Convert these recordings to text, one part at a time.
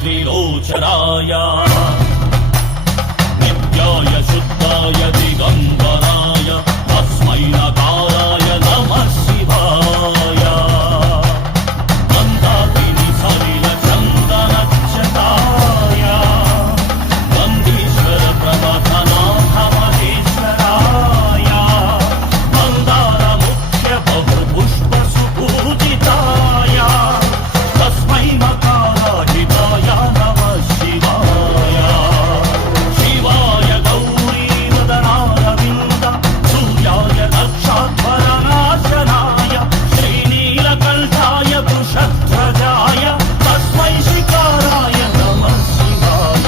त्रिलोचनाय नित्याय शुद्धाय दिगम्बराय तस्मै नकाराय नमः शिवाय मन्दाकिनी सलिल चन्दनच्छटाय नन्दीश्वर प्रमथनाथ महेश्वराय मन्दार मुख्य बहुपुष्प सुपूजिताय तस्मै मकाराजिताय नमः शिवाय शिवाय गौरी वदनारविन्द सूर्याय दक्षाध्वरनाशनाय श्रीनीलकण्ठाय वृषध्वजाय तस्मै शिकाराय नमः शिवाय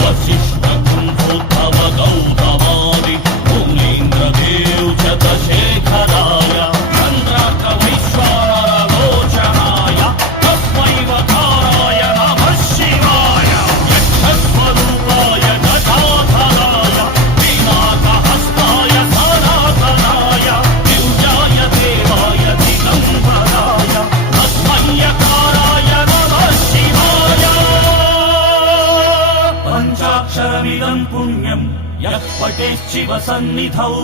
वसिष्ठकुम्भोद्भव गौतमादि मुनीन्द्रदेव शतशेखराय चन्द्रकवैश्वानरलोचनाय तस्मै वकाराय नमः शिवाय यक्षस्वरूपाय गजाधराय पिनाकहस्ताय सनातनाय दिव्याय देवाय दिगम्बराय तस्मै यकाराय नमः शिवाय पञ्चाक्षरमिदं पुण्यं यः पठेच्छिवसन्निधौ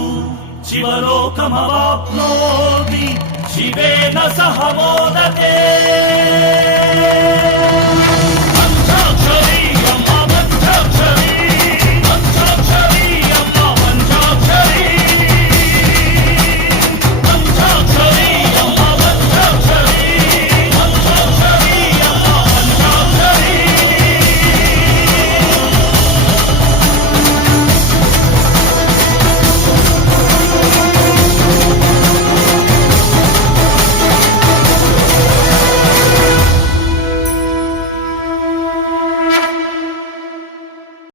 शिवलोकमवाप्नोति शिवेन सह मोदते।